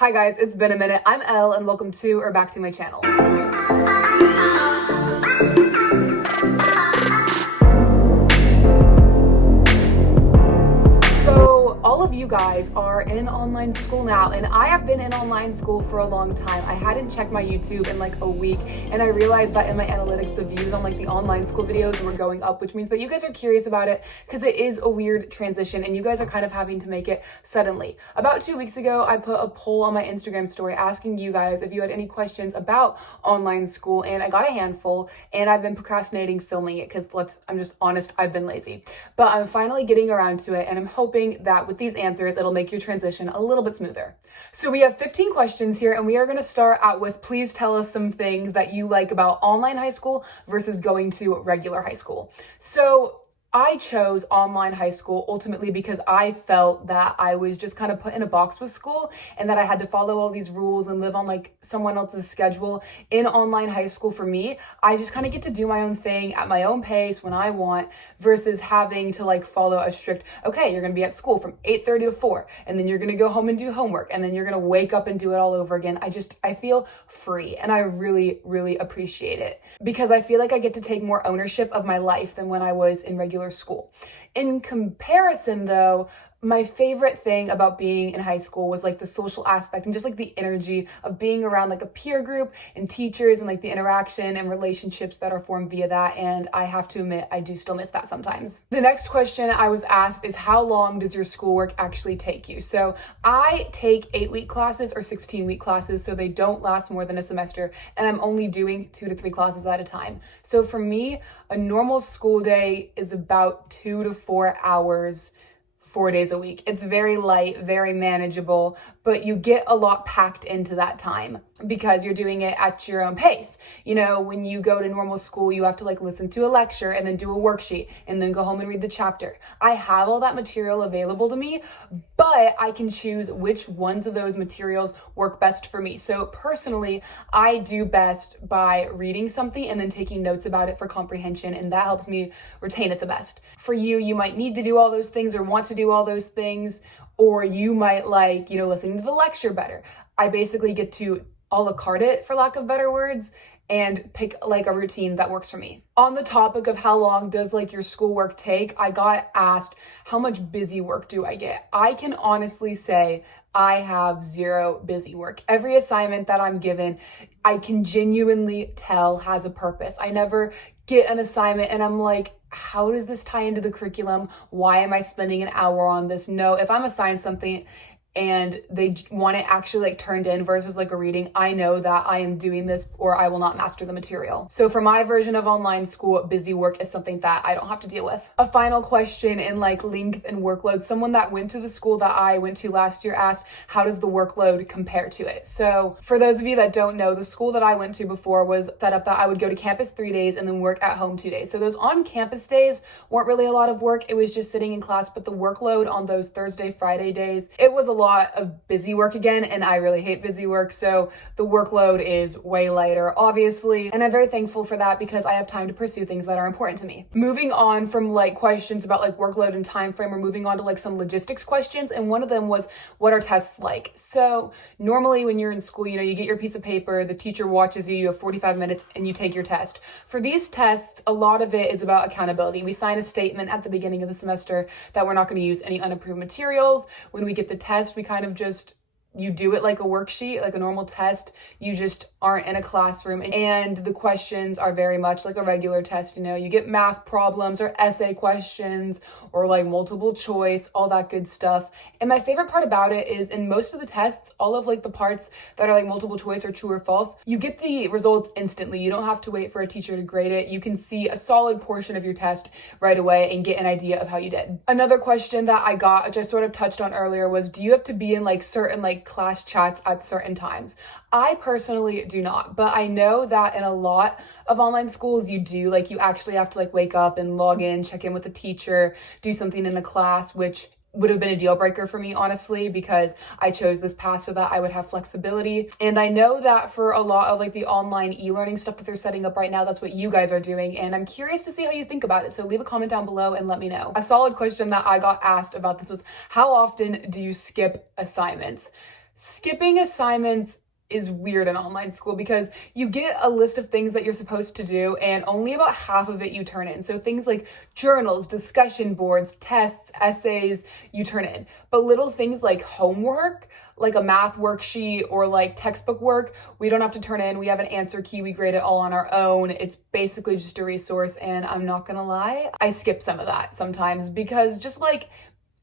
Hi guys, it's been a minute. I'm Elle and welcome to or back to my channel. All of you guys are in online school now, and I have been in online school for a long time. I hadn't checked my YouTube in like a week, and I realized that in my analytics, the views on like the online school videos were going up, which means that you guys are curious about it because it is a weird transition and you guys are kind of having to make it suddenly. About 2 weeks ago, I put a poll on my Instagram story asking you guys if you had any questions about online school, and I got a handful, and I've been procrastinating filming it because I'm just honest, I've been lazy. But I'm finally getting around to it, and I'm hoping that with these answers, it'll make your transition a little bit smoother. So we have 15 questions here, and we are going to start out with, please tell us some things that you like about online high school versus going to regular high school. So I chose online high school ultimately because I felt that I was just kind of put in a box with school and that I had to follow all these rules and live on like someone else's schedule. In online high school, for me, I just kind of get to do my own thing at my own pace when I want versus having to like follow a strict, okay, you're going to be at school from 8:30 to 4, and then you're going to go home and do homework, and then you're going to wake up and do it all over again. I feel free, and I really, really appreciate it because I feel like I get to take more ownership of my life than when I was in regular school. In comparison though, my favorite thing about being in high school was like the social aspect and just like the energy of being around like a peer group and teachers and like the interaction and relationships that are formed via that. And I have to admit, I do still miss that sometimes. The next question I was asked is, how long does your schoolwork actually take you? So I take 8-week classes or 16-week classes, so they don't last more than a semester, and I'm only doing 2 to 3 classes at a time. So for me, a normal school day is about 2 to 4 hours, 4 days a week. It's very light, very manageable, but you get a lot packed into that time because you're doing it at your own pace. You know, when you go to normal school, you have to like listen to a lecture and then do a worksheet and then go home and read the chapter. I have all that material available to me, but I can choose which ones of those materials work best for me. So personally, I do best by reading something and then taking notes about it for comprehension, and that helps me retain it the best. For you, you might need to do all those things or want to do all those things, or you might like, listening to the lecture better. I basically get to a la carte it, for lack of better words, and pick like a routine that works for me. On the topic of how long does like your schoolwork take, I got asked, how much busy work do I get? I can honestly say I have zero busy work. Every assignment that I'm given, I can genuinely tell has a purpose. I never get an assignment and I'm like, how does this tie into the curriculum? Why am I spending an hour on this? No, if I'm assigned something and they want it actually like turned in versus like a reading, I know that I am doing this or I will not master the material. So for my version of online school, busy work is something that I don't have to deal with. A final question in like length and workload. Someone that went to the school that I went to last year asked, how does the workload compare to it? So for those of you that don't know, the school that I went to before was set up that I would go to campus 3 days and then work at home 2 days. So those on-campus days weren't really a lot of work. It was just sitting in class, but the workload on those Thursday, Friday days, it was a lot of busy work again, and I really hate busy work, so the workload is way lighter, obviously, and I'm very thankful for that because I have time to pursue things that are important to me. Moving on from like questions about like workload and time frame, we're moving on to like some logistics questions, and one of them was, what are tests like? So normally when you're in school, you get your piece of paper, the teacher watches you, you have 45 minutes, and you take your test. For these tests, a lot of it is about accountability. We sign a statement at the beginning of the semester that we're not going to use any unapproved materials. When we get the test, we kind of just, you do it like a worksheet, like a normal test. You just aren't in a classroom, and the questions are very much like a regular test. You get math problems or essay questions or like multiple choice, all that good stuff. And my favorite part about it is in most of the tests, all of like the parts that are like multiple choice or true or false, you get the results instantly. You don't have to wait for a teacher to grade it. You can see a solid portion of your test right away and get an idea of how you did. Another question that I got, which I sort of touched on earlier, was, do you have to be in like certain like class chats at certain times? I personally do not, but I know that in a lot of online schools you do, like you actually have to like wake up and log in, check in with the teacher, do something in a class, which would have been a deal breaker for me, honestly, because I chose this path so that I would have flexibility. And I know that for a lot of like the online e-learning stuff that they're setting up right now, that's what you guys are doing. And I'm curious to see how you think about it. So leave a comment down below and let me know. A solid question that I got asked about this was, how often do you skip assignments? Skipping assignments is weird in online school because you get a list of things that you're supposed to do and only about half of it you turn in. So things like journals, discussion boards, tests, essays, you turn in. But little things like homework, like a math worksheet or like textbook work, we don't have to turn in. We have an answer key. We grade it all on our own. It's basically just a resource. And I'm not gonna lie, I skip some of that sometimes because just like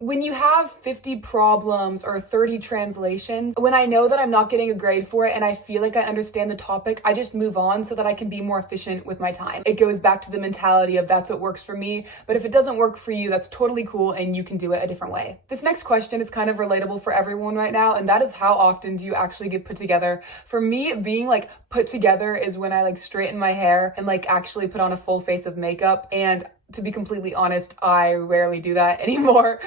when you have 50 problems or 30 translations, when I know that I'm not getting a grade for it and I feel like I understand the topic, I just move on so that I can be more efficient with my time. It goes back to the mentality of that's what works for me, but if it doesn't work for you, that's totally cool and you can do it a different way. This next question is kind of relatable for everyone right now, and that is how often do you actually get put together? For me, being like put together is when I like straighten my hair and like actually put on a full face of makeup, and to be completely honest, I rarely do that anymore.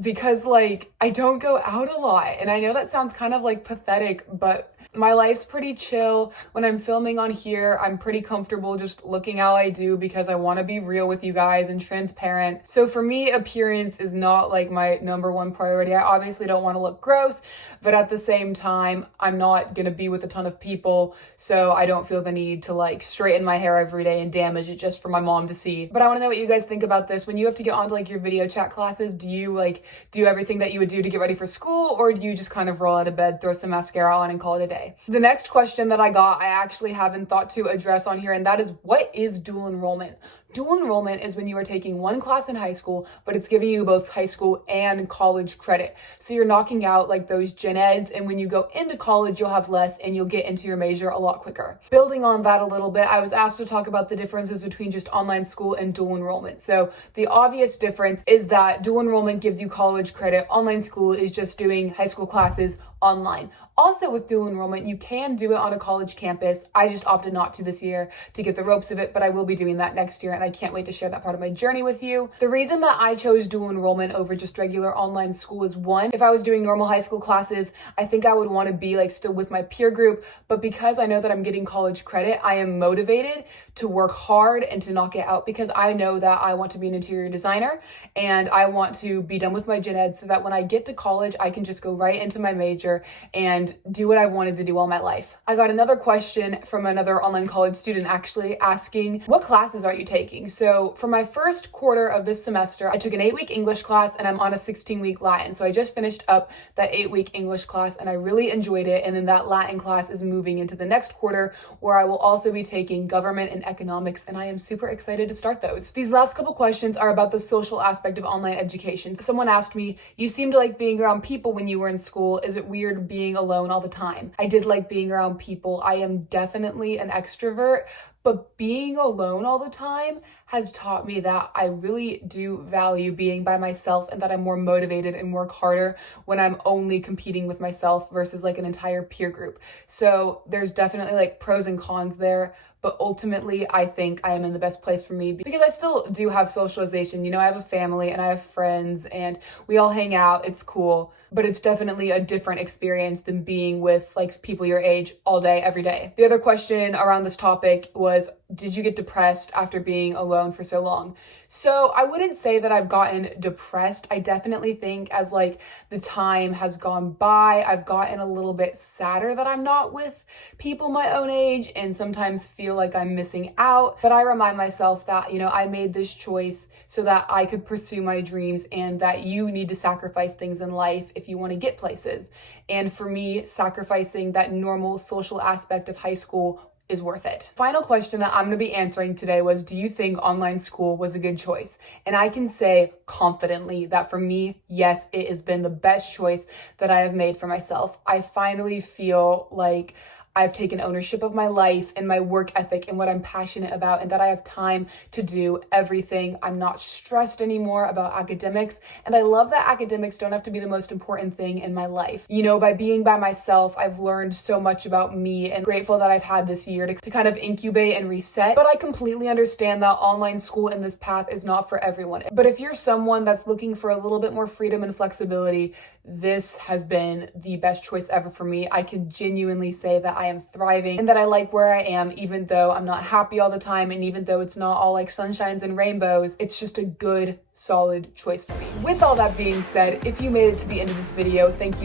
Because like I don't go out a lot, and I know that sounds kind of like pathetic, but my life's pretty chill. When I'm filming on here, I'm pretty comfortable just looking how I do because I want to be real with you guys and transparent. So for me, appearance is not like my number one priority. I obviously don't want to look gross, but at the same time, I'm not going to be with a ton of people, so I don't feel the need to like straighten my hair every day and damage it just for my mom to see. But I want to know what you guys think about this. When you have to get onto like your video chat classes, do you like do everything that you would do to get ready for school, or do you just kind of roll out of bed, throw some mascara on, and call it a day? The next question that I got, I actually haven't thought to address on here, and that is, what is dual enrollment? Dual enrollment is when you are taking one class in high school, but it's giving you both high school and college credit. So you're knocking out like those gen eds, and when you go into college, you'll have less and you'll get into your major a lot quicker. Building on that a little bit, I was asked to talk about the differences between just online school and dual enrollment. So the obvious difference is that dual enrollment gives you college credit. Online school is just doing high school classes online. Also with dual enrollment, you can do it on a college campus. I just opted not to this year to get the ropes of it, but I will be doing that next year, and I can't wait to share that part of my journey with you. The reason that I chose dual enrollment over just regular online school is, one, if I was doing normal high school classes, I think I would want to be like still with my peer group, but because I know that I'm getting college credit, I am motivated to work hard and to knock it out because I know that I want to be an interior designer and I want to be done with my gen ed so that when I get to college, I can just go right into my major and do what I've wanted to do all my life. I got another question from another online college student actually asking, what classes are you taking? So for my first quarter of this semester, I took an 8-week English class and I'm on a 16-week Latin. So I just finished up that 8-week English class and I really enjoyed it. And then that Latin class is moving into the next quarter where I will also be taking government and economics, and I am super excited to start those. These last couple questions are about the social aspect of online education. Someone asked me, you seemed to like being around people when you were in school. Is it weird being alone all the time? I did like being around people. I am definitely an extrovert, but being alone all the time has taught me that I really do value being by myself and that I'm more motivated and work harder when I'm only competing with myself versus like an entire peer group. So there's definitely like pros and cons there. But ultimately, I think I am in the best place for me because I still do have socialization. You know, I have a family and I have friends and we all hang out. It's cool, but it's definitely a different experience than being with like people your age all day, every day. The other question around this topic was, did you get depressed after being alone for so long? So I wouldn't say that I've gotten depressed. I definitely think as like the time has gone by, I've gotten a little bit sadder that I'm not with people my own age and sometimes feel like I'm missing out. But I remind myself that, you know, I made this choice so that I could pursue my dreams and that you need to sacrifice things in life if you want to get places. And for me, sacrificing that normal social aspect of high school is worth it. Final question that I'm going to be answering today was, do you think online school was a good choice? And I can say confidently that for me, yes, it has been the best choice that I have made for myself. I finally feel like I've taken ownership of my life and my work ethic and what I'm passionate about, and that I have time to do everything. I'm not stressed anymore about academics. And I love that academics don't have to be the most important thing in my life. You know, by being by myself, I've learned so much about me, and grateful that I've had this year to kind of incubate and reset. But I completely understand that online school in this path is not for everyone. But if you're someone that's looking for a little bit more freedom and flexibility, this has been the best choice ever for me. I can genuinely say that I am thriving and that I like where I am, even though I'm not happy all the time, and even though it's not all like sunshines and rainbows. It's just a good, solid choice for me. With all that being said, if you made it to the end of this video, thank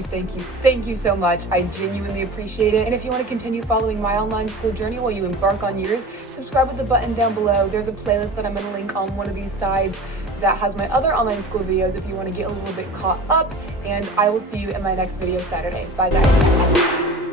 you so much. I genuinely appreciate it. And if you want to continue following my online school journey while you embark on yours, subscribe with the button down below. There's a playlist that I'm going to link on one of these sides that has my other online school videos if you want to get a little bit caught up, and I will see you in my next video Saturday. Bye guys.